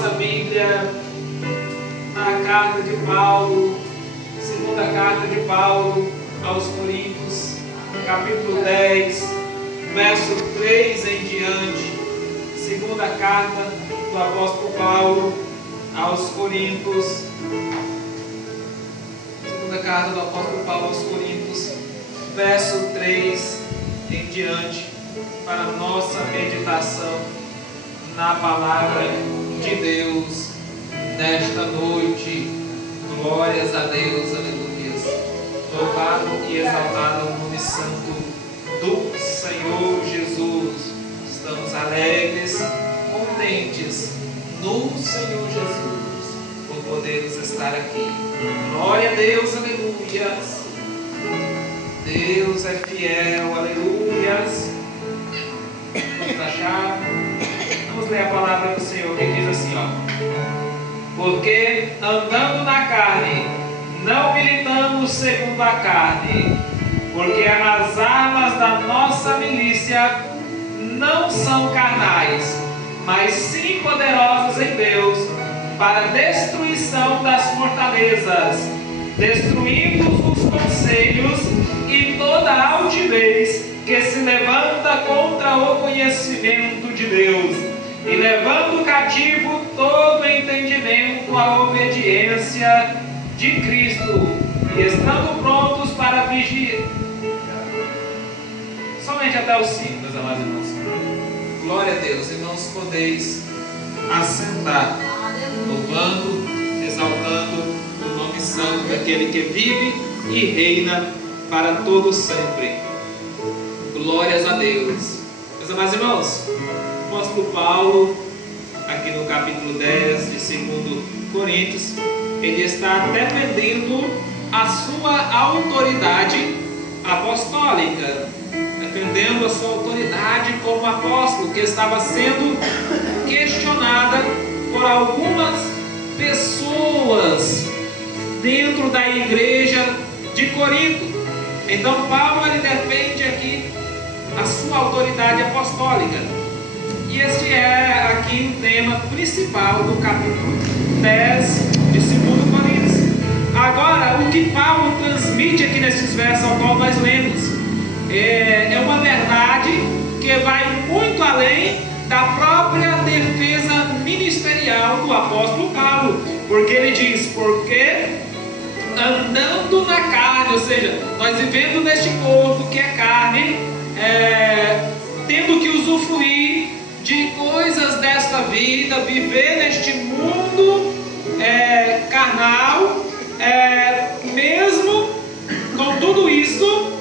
nossa Bíblia na carta de Paulo, segunda carta de Paulo aos Coríntios, capítulo 10, verso 3 em diante. Segunda carta do apóstolo Paulo aos Coríntios. Segunda carta do apóstolo Paulo aos Coríntios, verso 3 em diante, para a nossa meditação na palavra de Deus nesta noite. Glórias a Deus, aleluia. Louvado e exaltado o nome santo do Senhor Jesus. Estamos alegres, contentes no Senhor Jesus por podermos estar aqui. Glória a Deus, aleluia. Deus é fiel, aleluia. Vamos achar? Vamos ler a palavra do Senhor, que diz assim, porque andando na carne, não militamos segundo a carne, porque as armas da nossa milícia não são carnais, mas sim poderosas em Deus, para a destruição das fortalezas, destruindo os conselhos e toda altivez que se levanta contra o conhecimento de Deus, e levando cativo todo entendimento à obediência de Cristo, e estando prontos para vigiar. Somente até o 5, meus amados irmãos. Glória a Deus, irmãos, podeis assentar, louvando, exaltando o nome santo daquele que vive e reina para todo sempre. Glórias a Deus. Meus amados irmãos, o apóstolo Paulo, aqui no capítulo 10 de 2 Coríntios, ele está defendendo a sua autoridade apostólica, defendendo a sua autoridade como apóstolo, que estava sendo questionada por algumas pessoas dentro da igreja de Corinto. Então Paulo, ele defende aqui a sua autoridade apostólica, e este é aqui o tema principal do capítulo 10 de 2 Coríntios. Agora, o que Paulo transmite aqui nesses versos ao qual nós lemos é uma verdade que vai muito além da própria defesa ministerial do apóstolo Paulo, porque ele diz, porque andando na carne, ou seja, nós vivendo neste corpo que é carne, tendo que usufruir de coisas desta vida, viver neste mundo carnal, mesmo com tudo isso,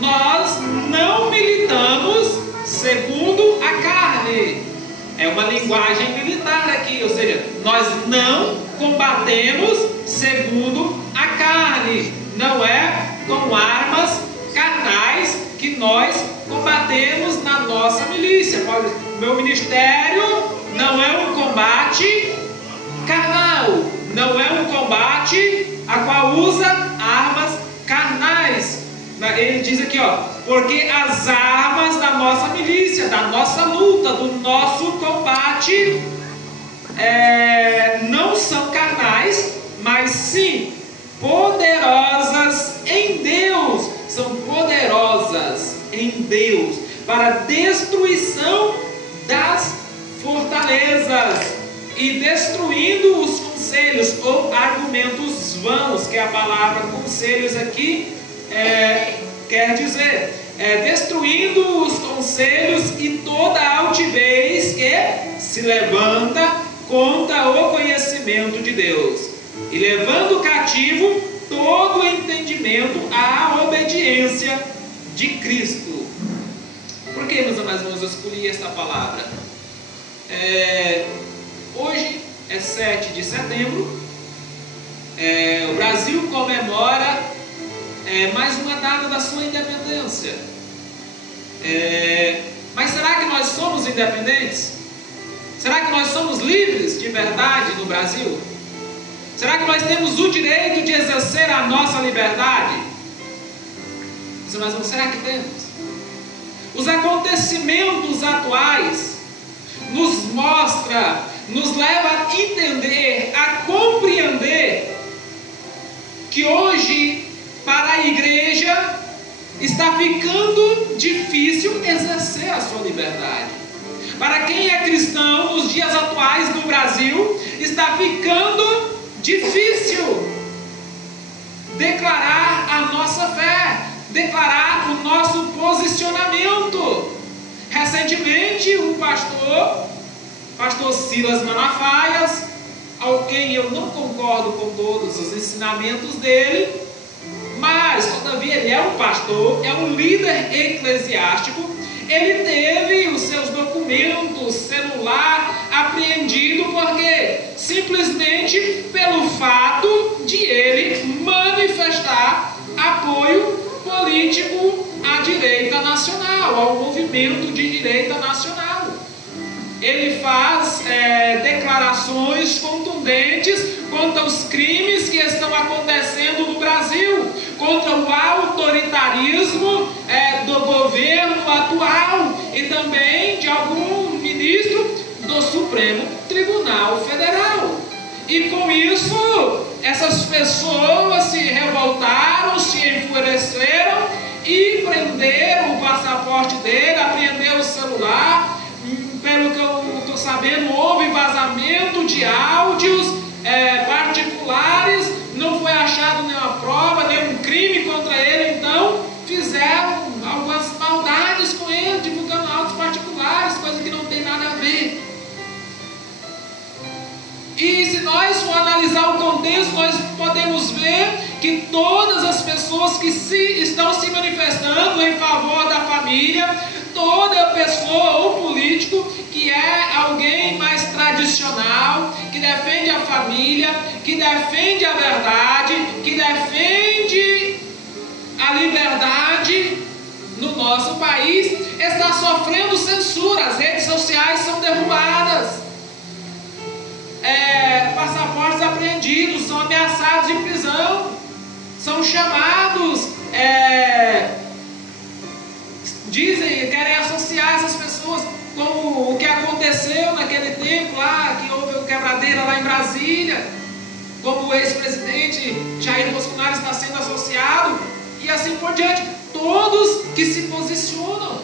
nós não militamos segundo a carne. É uma linguagem militar aqui, ou seja, nós não combatemos segundo a carne. Não é com armas carnais que nós combatemos na nossa milícia. Meu ministério não é um combate carnal, não é um combate a qual usa armas carnais. Ele diz aqui, porque as armas da nossa milícia, da nossa luta, do nosso combate, não são carnais, mas sim poderosas em Deus. São poderosas em Deus para a destruição das fortalezas, e destruindo os conselhos ou argumentos vãos, que a palavra conselhos aqui quer dizer, destruindo os conselhos e toda altivez que se levanta contra o conhecimento de Deus, e levando cativo todo o entendimento à obediência de Cristo. Por que, meus amados irmãos, eu escolhi esta palavra? Hoje é 7 de setembro, o Brasil comemora mais uma data da sua independência. Mas será que nós somos independentes? Será que nós somos livres de verdade no Brasil? Será que nós temos o direito de exercer a nossa liberdade? Mas será que temos? Os acontecimentos atuais nos leva a que hoje, para a igreja, está ficando difícil exercer a sua liberdade. Para quem é cristão, nos dias atuais no Brasil, está ficando difícil declarar a nossa fé, declarar o nosso posicionamento. Recentemente, um pastor Silas Manafaias, ao quem eu não concordo com todos os ensinamentos dele, mas todavia ele é um pastor, é um líder eclesiástico. Ele teve os seus documentos, celular apreendido, porque simplesmente pelo fato de ele manifestar apoio político à direita nacional, ao movimento de direita nacional. Ele faz declarações contundentes contra os crimes que estão acontecendo no Brasil, contra o autoritarismo do governo atual e também de algum ministro do Supremo Tribunal Federal. E com isso, essas pessoas se revoltaram, se enfureceram e prenderam o passaporte dele, apreenderam o celular. Pelo que eu estou sabendo, houve vazamento de áudios particulares, não foi achado nenhuma prova, nenhum crime contra ele. Então fizeram algumas maldades com ele, divulgando áudios particulares, coisa que não tem nada a ver. E se nós for analisar o contexto, nós podemos ver que todas as pessoas que estão se manifestando em favor da família, toda pessoa ou político que é alguém mais tradicional, que defende a família, que defende a verdade, que defende a liberdade no nosso país, está sofrendo censura. As redes sociais são derrubadas, passaportes apreendidos, são ameaçados de prisão, são chamados, dizem, querem associar essas pessoas com o que aconteceu naquele tempo lá, que houve uma quebradeira lá em Brasília, como o ex-presidente Jair Bolsonaro está sendo associado, e assim por diante. Todos que se posicionam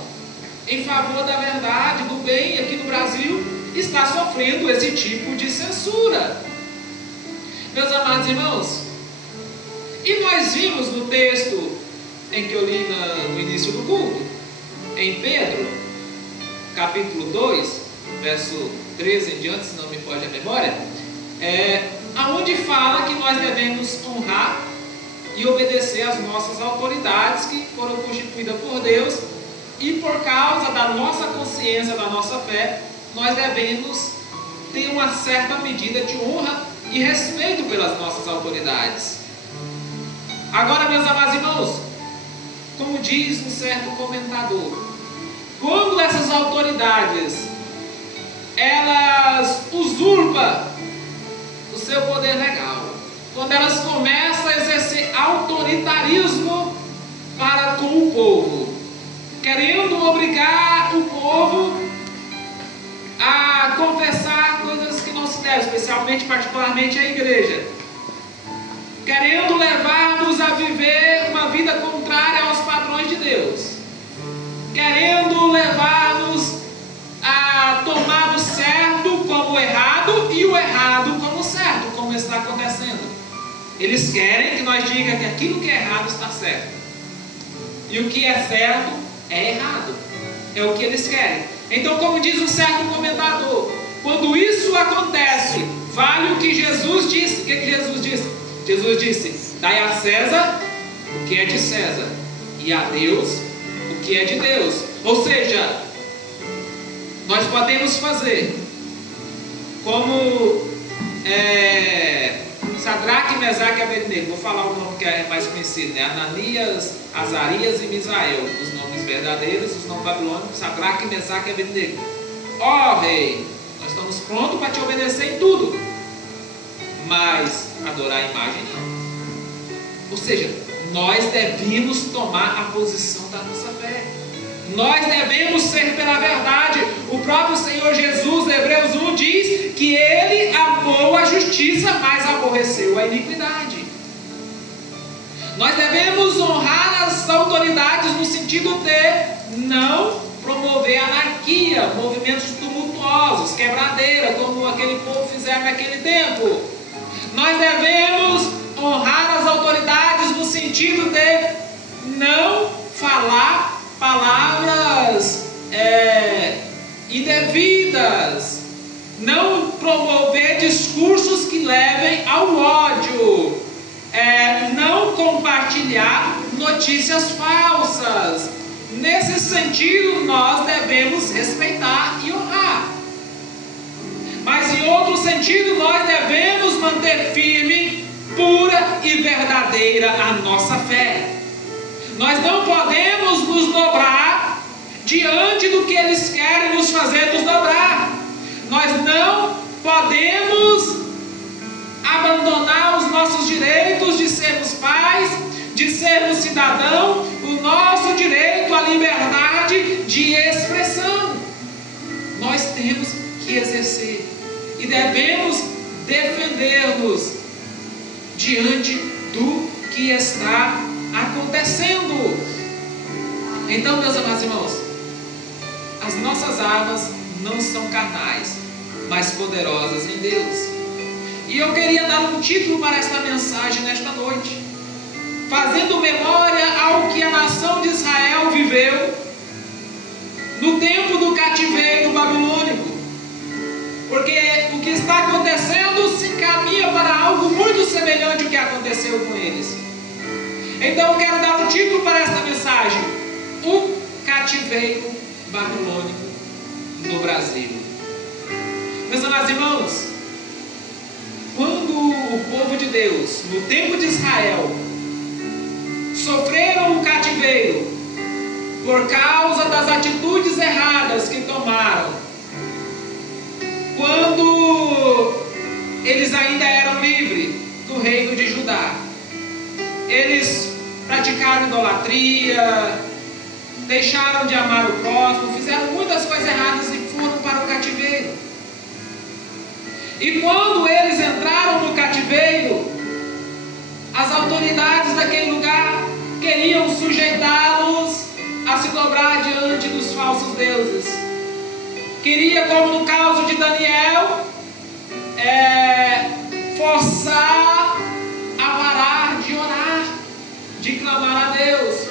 em favor da verdade, do bem aqui no Brasil, está sofrendo esse tipo de censura. Meus amados irmãos, e nós vimos no texto em que eu li no início do culto, em Pedro, capítulo 2, verso 13 em diante, se não me foge a memória, aonde fala que nós devemos honrar e obedecer às nossas autoridades que foram constituídas por Deus, e por causa da nossa consciência, da nossa fé, nós devemos ter uma certa medida de honra e respeito pelas nossas autoridades. Agora, meus amados irmãos, como diz um certo comentador, quando essas autoridades elas usurpam o seu poder legal, quando elas começam a exercer autoritarismo para com o povo, querendo obrigar o povo a confessar coisas que não se devem, especialmente, particularmente a igreja, querendo levar-nos a viver uma vida contrária aos padrões de Deus, querendo levar-nos a tomar o certo como o errado e o errado como o certo, como está acontecendo. Eles querem que nós digamos que aquilo que é errado está certo e o que é certo é errado. É o que eles querem. Então, como diz um certo comentador, quando isso acontece, vale o que Jesus disse. O que Jesus disse? Jesus disse: dai a César o que é de César e a Deus o que é de Deus. Ou seja, nós podemos fazer como Sadraque, Mesaque e Abednego. Vou falar o nome que é mais conhecido, né? Ananias, Azarias e Misael, os nomes verdadeiros, os nomes babilônicos, Sadraque, Mesaque e Abednego. Ó rei, nós estamos prontos para te obedecer em tudo, mas adorar a imagem não. Ou seja, nós devemos tomar a posição da nossa fé. Nós devemos ser pela verdade. O próprio Senhor Jesus, Hebreus 1, diz que Ele amou a justiça, mas aborreceu a iniquidade. Nós devemos honrar as autoridades no sentido de não promover anarquia, movimentos tumultuosos, quebradeira, como aquele povo fizeram naquele tempo. Nós devemos honrar as autoridades no sentido de não falar palavras indevidas, não promover discursos que levem ao ódio, não compartilhar notícias falsas. Nesse sentido, nós devemos respeitar e honrar. Mas em outro sentido, nós devemos manter firme, pura e verdadeira a nossa fé. Nós não podemos nos dobrar diante do que eles querem nos fazer nos dobrar. Nós não podemos abandonar os nossos direitos de sermos pais, de sermos cidadão, o nosso direito à liberdade de expressão. Nós temos que exercer e devemos defender-nos diante do que está acontecendo. Então, meus amados irmãos, as nossas armas não são carnais, mas poderosas em Deus. E eu queria dar um título para esta mensagem nesta noite, fazendo memória ao que a nação de Israel viveu no tempo do cativeiro babilônico. Porque o que está acontecendo se encaminha para algo muito semelhante ao que aconteceu com eles. Então eu quero dar um título para esta mensagem: o cativeiro babilônico no Brasil. Meus amados irmãos, quando o povo de Deus, no tempo de Israel, sofreram o cativeiro por causa das atitudes erradas que tomaram, quando eles ainda eram livres do reino de Judá, eles praticaram idolatria, deixaram de amar o próximo, fizeram muitas coisas erradas e foram para o cativeiro. E quando eles entraram no cativeiro, as autoridades daquele lugar queriam sujeitá-los a se dobrar diante dos falsos deuses. Queria, como no caso de Daniel, forçar a parar de orar, de clamar a Deus.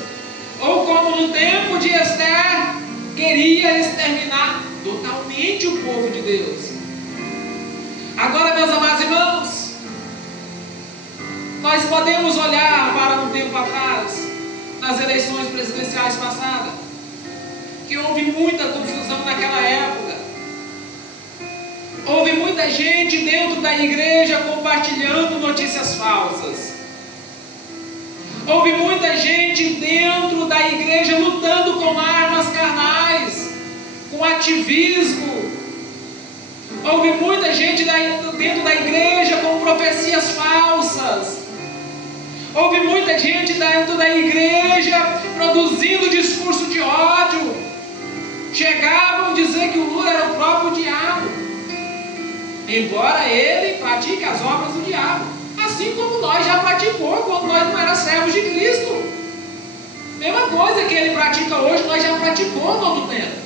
Ou como no tempo de Esther, queria exterminar totalmente o povo de Deus. Agora, meus amados irmãos, nós podemos olhar para um tempo atrás, nas eleições presidenciais passadas, que houve muita confusão naquela época. Houve muita gente dentro da igreja compartilhando notícias falsas. Houve muita gente dentro da igreja lutando com armas carnais, com ativismo. Houve muita gente dentro da igreja com profecias falsas. Houve muita gente dentro da igreja produzindo discurso de ódio. Chegavam a dizer que o Lula era o próprio diabo, embora ele pratique as obras do diabo, assim como nós já praticou quando nós não éramos servos de Cristo. Mesma coisa que ele pratica hoje, nós já praticou no outro tempo.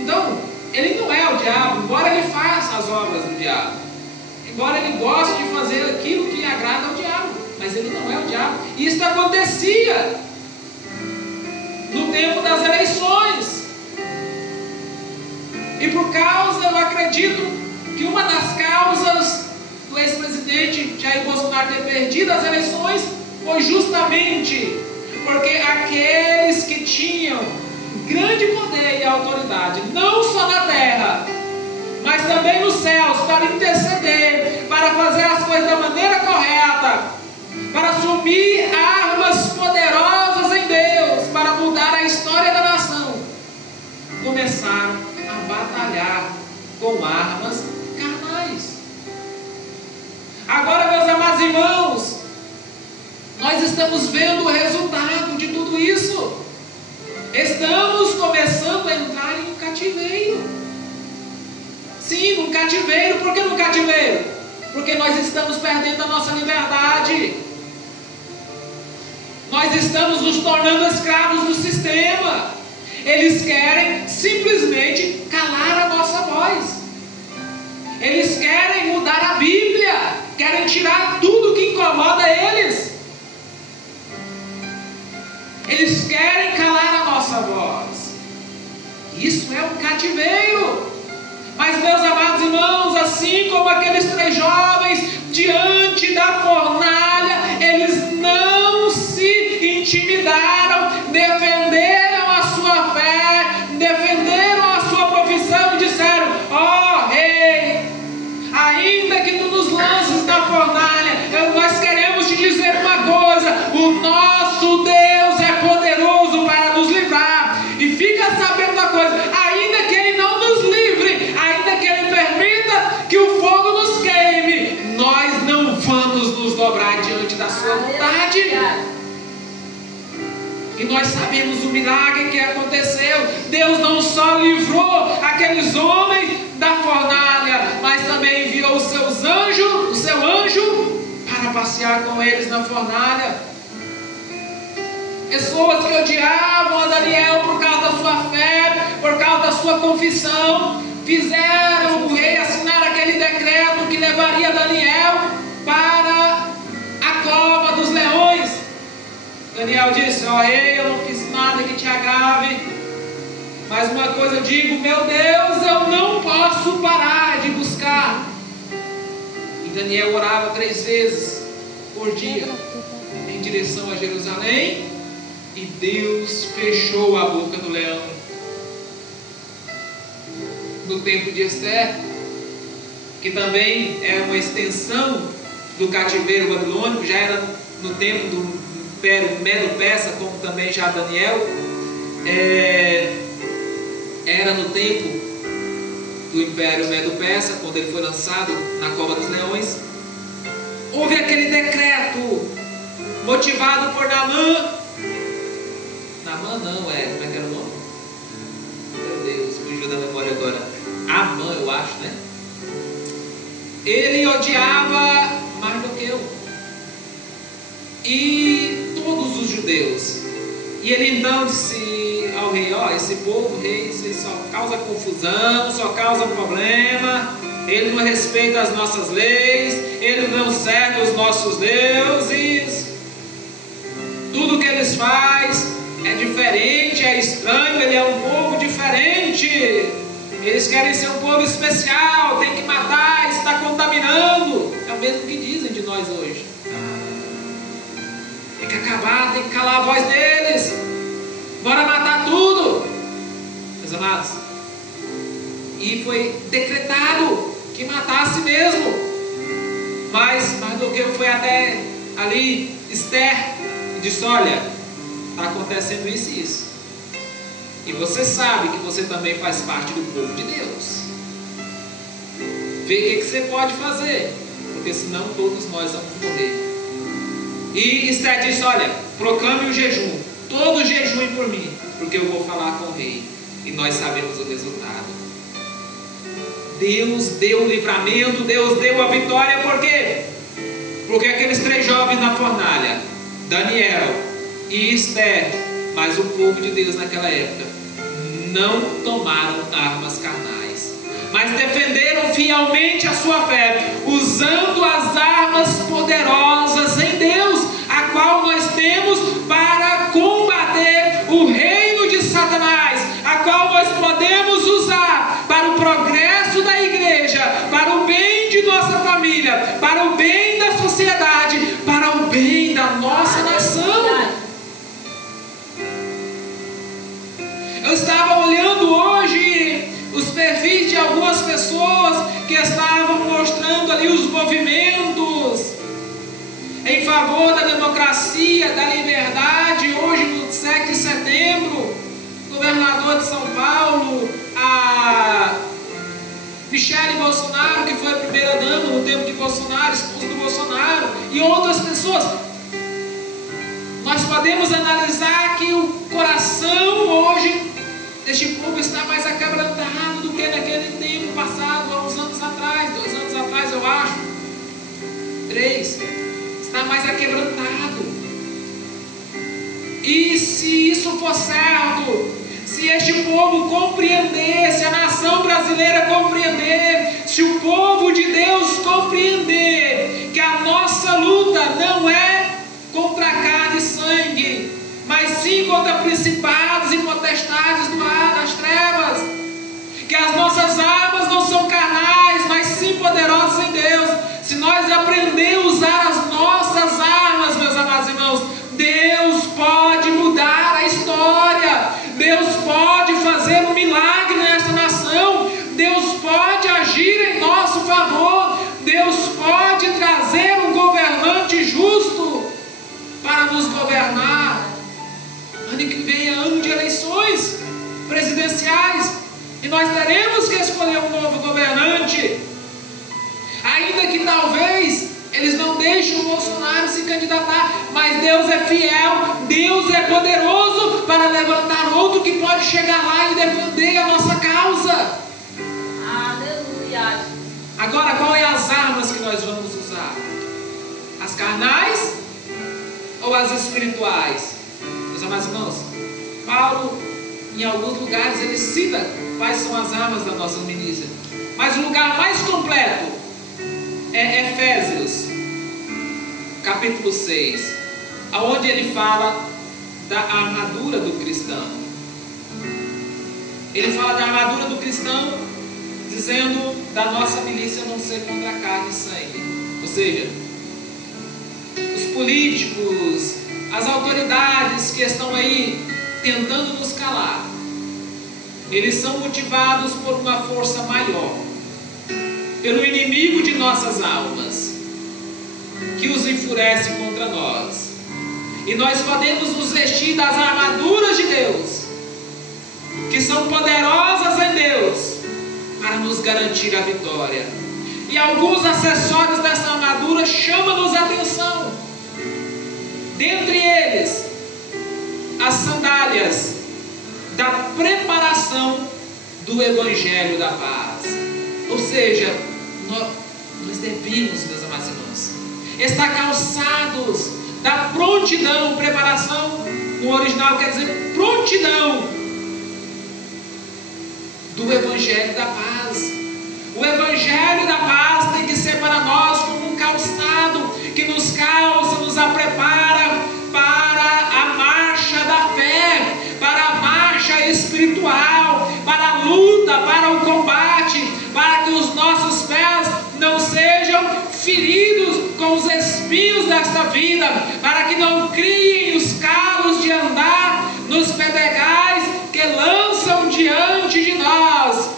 Então, ele não é o diabo, embora ele faça as obras do diabo, embora ele goste de fazer aquilo que agrada ao diabo, mas ele não é o diabo. E isso acontecia no tempo das eleições. E por causa, eu acredito que uma das causas do ex-presidente Jair Bolsonaro ter perdido as eleições foi justamente porque aqueles que tinham grande poder e autoridade, não só na terra, mas também nos céus, para interceder, para fazer as coisas da maneira correta, para assumir armas poderosas em Deus, para mudar a história da nação, começaram a batalhar com armas carnais. Agora, meus amados irmãos, nós estamos vendo o resultado de tudo isso. Estamos começando a entrar em um cativeiro. Sim, num cativeiro. Por que no cativeiro? Porque nós estamos perdendo a nossa liberdade. nós estamos nos tornando escravos do sistema. Eles querem simplesmente calar a nossa voz. Eles querem mudar a Bíblia, querem tirar tudo que incomoda eles. Eles querem calar a nossa voz. Isso é um cativeiro. Mas, meus amados irmãos, assim como aqueles 3 jovens diante da fornalha, eles não se intimidaram, defenderam a sua fé, defenderam a sua profissão e disseram: ó rei, ainda que tu nos lances na fornalha, nós queremos te dizer uma coisa: o nosso Deus é poderoso para nos livrar. E fica sabendo uma coisa: ainda que Ele não nos livre, ainda que Ele permita que o fogo nos queime, nós não vamos nos dobrar diante da sua vontade. E nós sabemos o milagre que aconteceu. Deus não só livrou aqueles homens da fornalha, mas também enviou o seu anjo para passear com eles na fornalha. Pessoas que odiavam a Daniel por causa da sua fé, por causa da sua confissão, fizeram o rei assinar aquele decreto que levaria Daniel para a cova dos leões. Daniel disse: ó rei, eu não fiz nada que te agrave, mas uma coisa eu digo: meu Deus, eu não posso parar de buscar. E Daniel orava 3 vezes por dia em direção a Jerusalém, e Deus fechou a boca do leão. No tempo de Esther, que também é uma extensão do cativeiro babilônico, já era no tempo do Império Medo-Persa, como também já Daniel, era no tempo do Império Medo-Persa, quando ele foi lançado na cova dos leões. Houve aquele decreto motivado por Naamã não, como é que era o nome? Meu Deus, me ajuda a memória agora. Amã, eu acho, né? Ele odiava Mardoqueu e todos os judeus. E ele então disse ao rei: ó, esse povo, rei, só causa confusão, só causa problema, ele não respeita as nossas leis, ele não serve os nossos deuses, tudo que eles fazem é diferente, é estranho, ele é um povo diferente, eles querem ser um povo especial, tem que matar, está contaminando. É o mesmo que dizem de nós hoje. Tem que acabar, tem que calar a voz deles, bora matar tudo, meus amados. E foi decretado que matasse mesmo. Mas Mardoqueu foi até ali Esther e disse: olha, está acontecendo isso e isso, e você sabe que você também faz parte do povo de Deus. Vê o que você pode fazer, porque senão todos nós vamos morrer. E Esther disse: olha, proclame o jejum, todos jejuem por mim, porque eu vou falar com o rei. E nós sabemos o resultado. Deus deu o livramento, Deus deu a vitória. Por quê? Porque aqueles 3 jovens na fornalha, Daniel e Esther, mas o povo de Deus naquela época, não tomaram armas carnais, mas defenderam fielmente a sua fé, usando as armas poderosas em Deus, a qual nós temos para combater o reino de Satanás, a qual nós podemos usar para o progresso da igreja, para o bem de nossa família, para o bem da sociedade, para o bem da nossa nação. Eu estava olhando hoje os perfis de algumas pessoas que estavam mostrando ali os movimentos em favor da democracia, da liberdade. Hoje, no 7 de setembro, o governador de São Paulo, a Michele Bolsonaro, que foi a primeira dama no tempo de Bolsonaro, esposa do Bolsonaro, e outras pessoas. Nós podemos analisar que o coração hoje deste povo está mais aquebrantado do que naquele tempo passado, há uns anos atrás, 2 anos atrás, eu acho, 3, está mais aquebrantado. E se isso for certo, se este povo compreender, se a nação brasileira compreender, se o povo de Deus compreender que a nossa luta não é contra carne e sangue, mas sim contra principados e potestades do ar das trevas, que as nossas armas não são carnais, mas sim poderosas em Deus. Se nós aprendermos a usar as nossas armas, meus amados irmãos, Deus pode mudar a história, Deus pode fazer um milagre nesta nação, Deus pode agir em nosso favor, Deus pode trazer um governante justo para nos governar. Ano que vem é ano de eleições presidenciais e nós teremos que escolher um novo governante, ainda que talvez eles não deixem o Bolsonaro se candidatar, mas Deus é fiel, Deus é poderoso para levantar outro que pode chegar lá e defender a nossa causa. Aleluia. Agora, qual é as armas que nós vamos usar? As carnais ou as espirituais? Meus amados irmãos, Paulo, em alguns lugares, ele cita quais são as armas da nossa milícia, mas o lugar mais completo é Efésios, capítulo 6, onde ele fala da armadura do cristão. Ele fala da armadura do cristão, dizendo da nossa milícia não ser contra a carne e sangue. Ou seja, os políticos, as autoridades que estão aí tentando nos calar, eles são motivados por uma força maior, pelo inimigo de nossas almas, que os enfurece contra nós. E nós podemos nos vestir das armaduras de Deus, que são poderosas em Deus, para nos garantir a vitória. E alguns acessórios dessa armadura chamam-nos a atenção. Dentre eles, as sandálias da preparação do Evangelho da paz. Ou seja, nós devemos, meus amados irmãos, estar calçados da prontidão. Preparação no original quer dizer prontidão do Evangelho da paz. O Evangelho da paz tem que ser para nós como um calçado que nos calça, nos prepara para a marcha da fé, para a marcha espiritual, para a luta, para o combate, para que os nossos pés não sejam feridos com os espinhos desta vida, para que não criem os calos de andar nos pedregais que lançam diante de nós.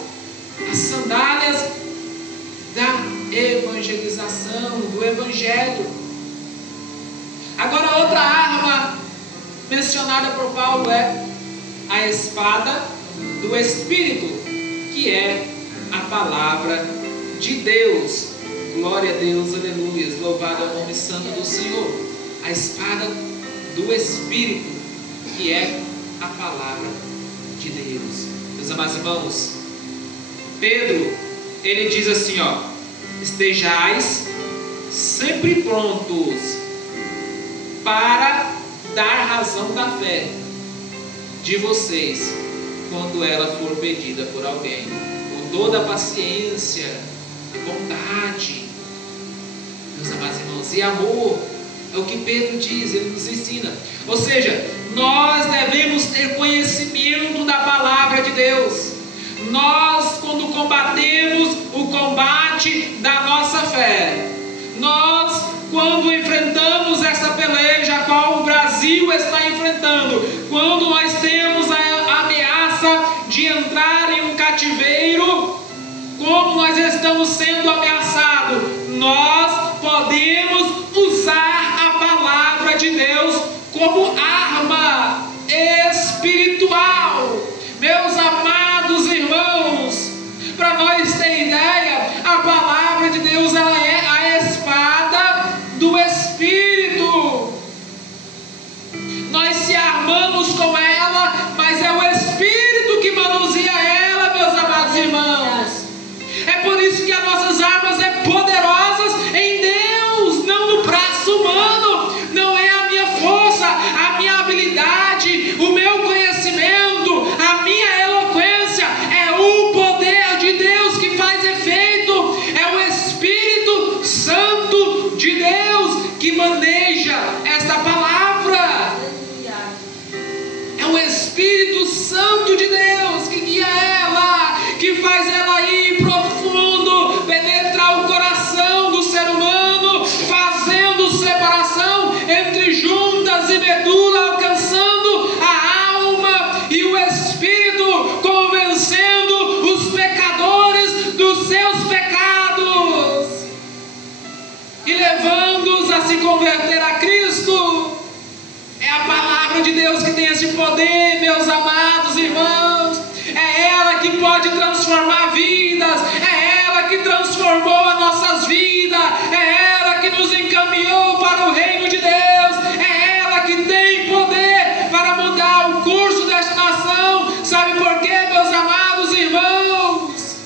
As sandálias da evangelização, do Evangelho. Agora, outra arma mencionada por Paulo é a espada do Espírito, que é a palavra de Deus. Glória a Deus, aleluia, louvado é o nome santo do Senhor. A espada do Espírito, que é a palavra de Deus. Meus amados irmãos, Pedro, ele diz assim, estejais sempre prontos para dar razão da fé de vocês, quando ela for pedida por alguém, com toda a paciência, bondade, meus amados irmãos, e amor. É o que Pedro diz, ele nos ensina. Ou seja, nós devemos ter conhecimento da palavra de Deus. Nós, quando combatemos o combate da nossa fé, nós, quando enfrentamos essa peleja a qual o Brasil está enfrentando, quando nós temos a ameaça de entrar em um cativeiro, como nós estamos sendo ameaçados, nós podemos usar a palavra de Deus como arma espiritual. Meus amados irmãos, para nós ter ideia, a palavra de Deus ela é a espada do Espírito. Nós se armamos com ela, mas é o Espírito que manuseia ela, meus amados irmãos. É por isso que as nossas armas é poderosas em Deus, não no braço humano. Não é a minha força, a se converter a Cristo. É a palavra de Deus que tem esse poder, meus amados irmãos. É ela que pode transformar vidas. É ela que transformou as nossas vidas. É ela que nos encaminhou para o reino de Deus. É ela que tem poder para mudar o curso desta nação. Sabe por quê, meus amados irmãos?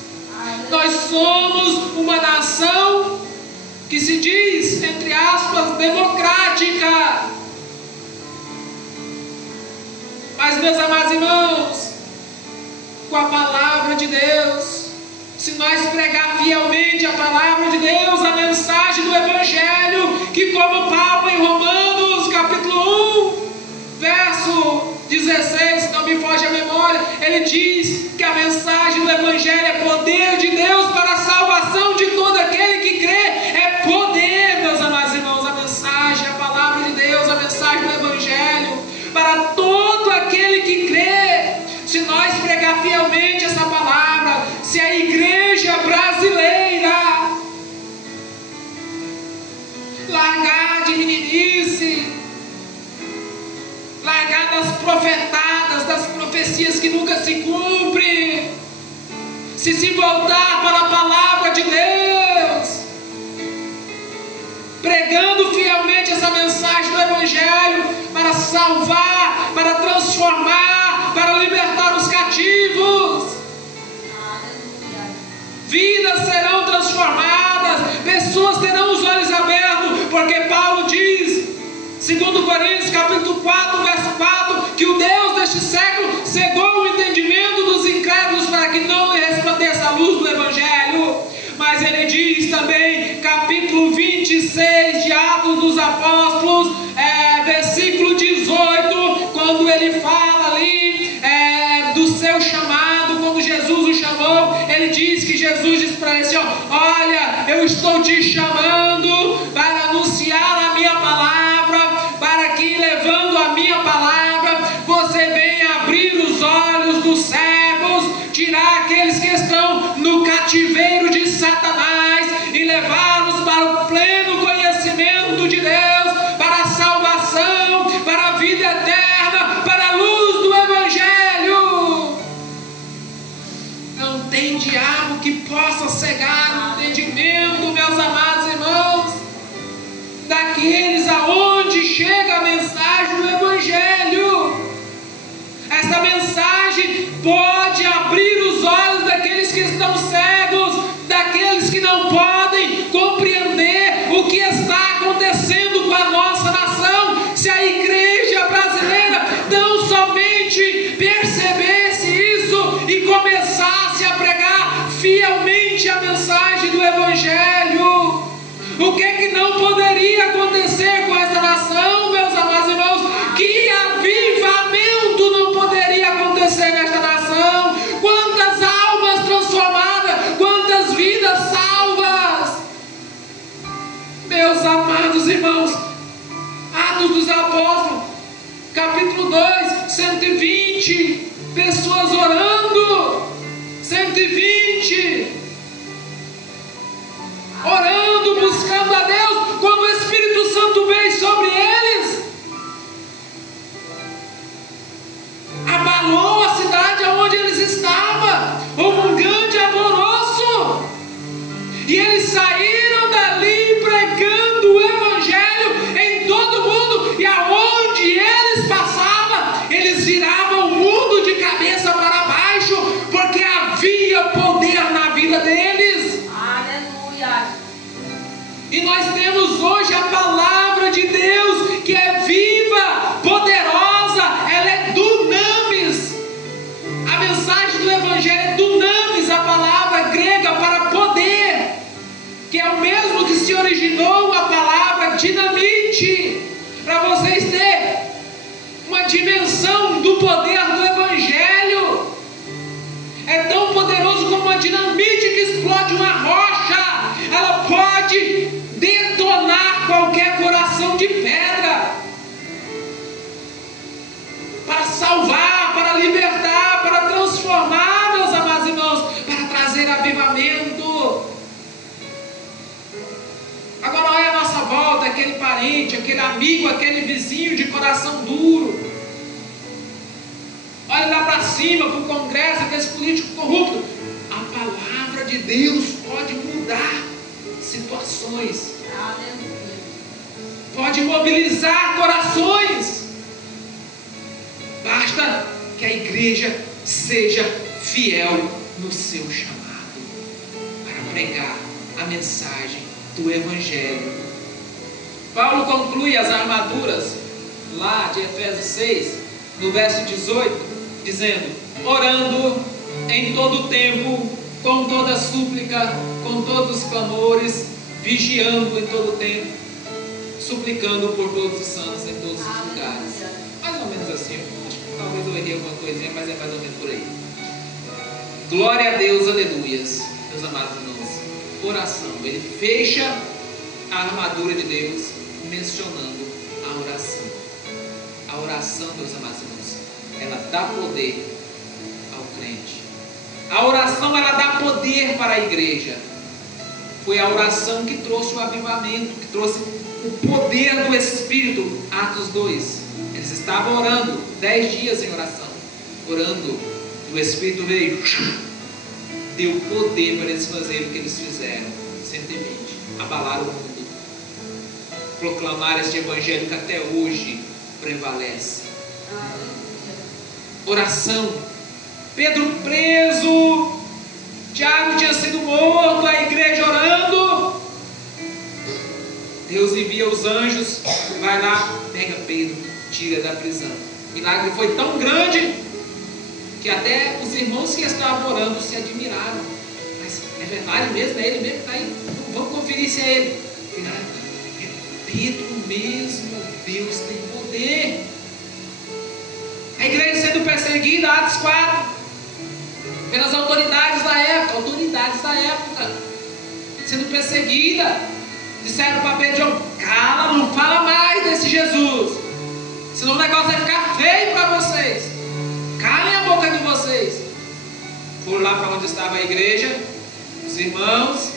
Nós somos uma nação que se diz, entre aspas, democrática. Mas, meus amados irmãos, com a palavra de Deus, se nós pregar fielmente a palavra de Deus, a mensagem do Evangelho, que como Paulo em Romanos capítulo 1, verso 16, não me foge a memória, ele diz que a mensagem do Evangelho é poder de Deus para a salvação de todo aquele que crê. É poder, meus amados irmãos, a mensagem, a palavra de Deus, a mensagem do Evangelho para todo aquele que crê. Se nós pregar fielmente essa palavra, se a igreja brasileira largar de meninice, largar das profetadas, das profecias que nunca se cumprem, se voltar para a palavra de Deus, pregando fielmente essa mensagem do Evangelho para salvar, para transformar, para libertar os cativos, vidas serão transformadas, pessoas terão os olhos abertos, porque Paulo diz, segundo Coríntios capítulo 4, verso 4, que o Deus deste século cegou o entendimento dos incrédulos para que não lhe resplandeça a luz do Evangelho. Mas ele diz também, capítulo 26 de Atos dos Apóstolos, versículo 18, quando ele fala ali do seu chamado, quando Jesus o chamou, ele diz que Jesus disse para ele assim, olha, eu estou te chamando para anunciar a minha palavra, para que levando a minha palavra, você venha abrir os olhos dos cegos, tirar aqueles que estão no cativeiro de Satanás e levá-los para o pleno conhecimento de Deus, para a salvação, para a vida eterna, para a luz do Evangelho. Não tem diabo que possa cegar o entendimento, meus amados irmãos, daqueles aonde chega a mensagem do Evangelho. Essa mensagem pode abrir os olhos daqueles que estão cegos, daqueles que não podem compreender o que está acontecendo com a nossa nação. Se a igreja brasileira tão somente percebesse isso e começasse a pregar fielmente a mensagem do Evangelho, o que não poderia acontecer com essa nação, meus amados irmãos? Que avivamento não poderia acontecer nesta nação? Quantas almas transformadas, quantas vidas salvas, meus amados irmãos. Atos dos Apóstolos, capítulo 2, 120 pessoas orando, 120 orando, buscando a Deus, quando o Espírito Santo veio sobre eles, abalou a cidade onde eles estavam, houve um grande alvoroço, e eles saíram dali pregando o Evangelho em todo mundo, e aonde eles passavam, eles viravam o mundo de cabeça para baixo, porque havia poder na vida deles. E nós temos hoje a palavra de Deus, que é viva, poderosa, ela é dunamis. A mensagem do Evangelho é dunamis, a palavra grega para poder, que é o mesmo que se originou a palavra dinamite, para vocês terem uma dimensão do poder do Evangelho. É tão poderoso como uma dinamite que explode uma rocha, ela pode detonar qualquer coração de pedra, para salvar, para libertar, para transformar, meus amados irmãos, para trazer avivamento. Agora olha a nossa volta aquele parente, aquele amigo, aquele vizinho de coração duro. Olha lá para cima, para o Congresso, aqueles políticos corruptos. A palavra de Deus pode mudar situações. Pode mobilizar corações. Basta que a igreja seja fiel no seu chamado para pregar a mensagem do Evangelho. Paulo conclui as armaduras lá de Efésios 6, no verso 18, dizendo: orando em todo tempo, com toda súplica, com todos os clamores, vigiando em todo tempo, suplicando por todos os santos em todos os lugares. Mais ou menos assim. Acho que talvez eu errei alguma coisinha, mas é mais ou menos por aí. Glória a Deus, aleluias. Meus amados irmãos, oração. Ele fecha a armadura de Deus mencionando a oração. A oração, meus amados irmãos, ela dá poder ao crente. A oração, ela dá poder para a igreja. Foi a oração que trouxe o avivamento, que trouxe o poder do Espírito. Atos 2. Eles estavam orando 10 dias em oração, orando, e o Espírito veio, deu poder para eles fazerem o que eles fizeram. 120, abalaram o mundo, proclamar este evangelho que até hoje prevalece. Oração. Pedro preso, Tiago tinha sido morto, a igreja orando. Deus envia os anjos, vai lá, pega Pedro, tira da prisão. O milagre foi tão grande que até os irmãos que estavam orando se admiraram. Mas é verdade mesmo? É ele mesmo que está aí? Vamos conferir se é ele. É Pedro mesmo. Deus tem poder. A igreja sendo perseguida, Atos 4, pelas autoridades da época, sendo perseguida. Disseram para Pedro: cala, não fala mais desse Jesus, senão o negócio vai ficar feio para vocês. Calem a boca de vocês. Foram lá para onde estava a igreja. Os irmãos,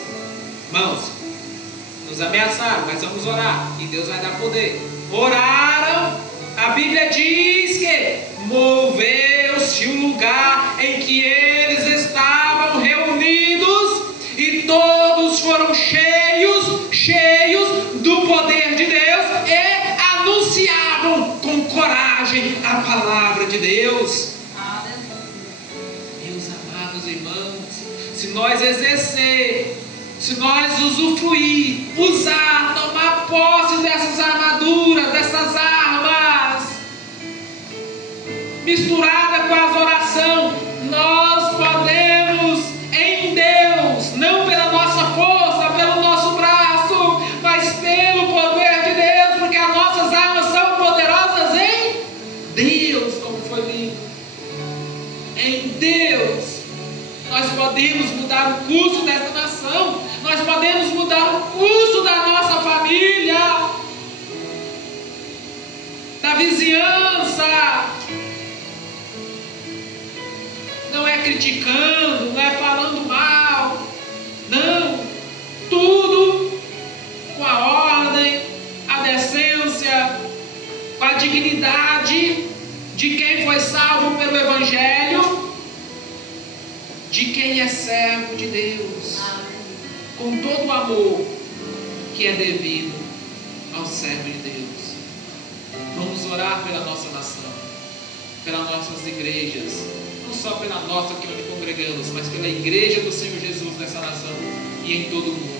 nos ameaçaram, mas vamos orar e Deus vai dar poder. Oraram. A Bíblia diz que moveu-se o lugar em que eles estavam reunidos, e todos foram cheios do poder de Deus e anunciavam com coragem a palavra de Deus. Meus amados irmãos, se nós exercer, se nós usufruir, usar, tomar posse dessas armaduras, dessas armas, misturada com as orações, nós podemos em Deus, não pela nossa força, pelo nosso braço, mas pelo poder de Deus, porque as nossas armas são poderosas em Deus, como foi lido. Em Deus nós podemos mudar o curso desta nação, nós podemos mudar o curso da nossa família, da vizinhança. Não é criticando, não é falando mal, não, tudo com a ordem, a decência, com a dignidade de quem foi salvo pelo Evangelho, de quem é servo de Deus, com todo o amor que é devido ao servo de Deus. Vamos orar pela nossa nação, pelas nossas igrejas, não só pela nossa aqui onde congregamos, mas pela igreja do Senhor Jesus nessa nação e em todo o mundo.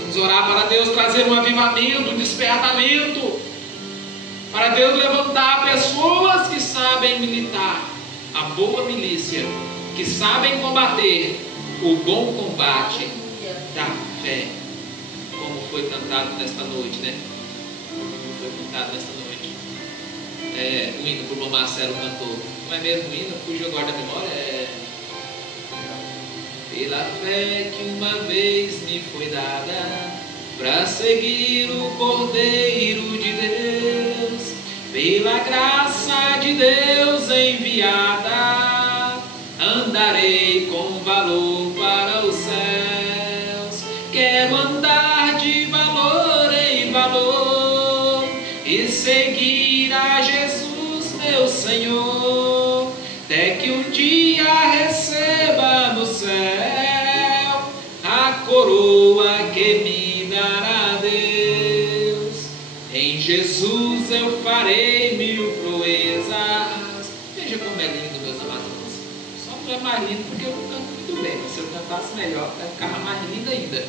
Vamos orar para Deus trazer um avivamento, um despertamento, para Deus levantar pessoas que sabem militar a boa milícia, que sabem combater o bom combate da fé, como foi cantado nesta noite, né? Foi cantado nesta noite. O hino que o irmão Marcelo cantou. Não é mesmo o hino? Fugiu agora da memória. Pela fé que uma vez me foi dada, para seguir o Cordeiro de Deus, pela graça de Deus enviada, andarei com valor para os céus. Quero andar de valor em valor, seguir a Jesus, meu Senhor, até que um dia receba no céu a coroa que me dará Deus. Em Jesus eu farei 1000 proezas. Veja como é lindo, meus amados irmãos. Só não é mais lindo porque eu não canto muito bem, mas se eu cantasse melhor, ficava mais lindo ainda.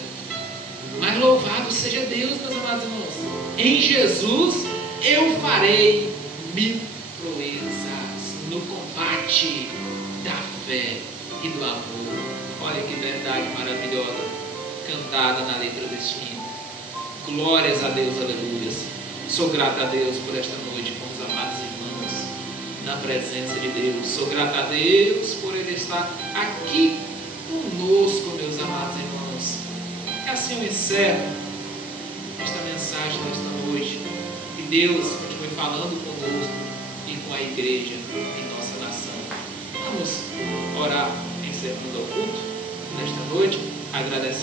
Mas louvado seja Deus, meus amados irmãos. Em Jesus eu farei 1000 proezas no combate da fé e do amor. Olha que verdade maravilhosa, cantada na letra deste hino. Glórias a Deus, aleluias. Sou grato a Deus por esta noite com os amados irmãos na presença de Deus. Sou grato a Deus por Ele estar aqui conosco, meus amados irmãos. E assim eu encerro esta mensagem desta noite. Que Deus continue falando conosco e com a igreja em nossa nação. Vamos orar encerrando o culto nesta noite, agradecendo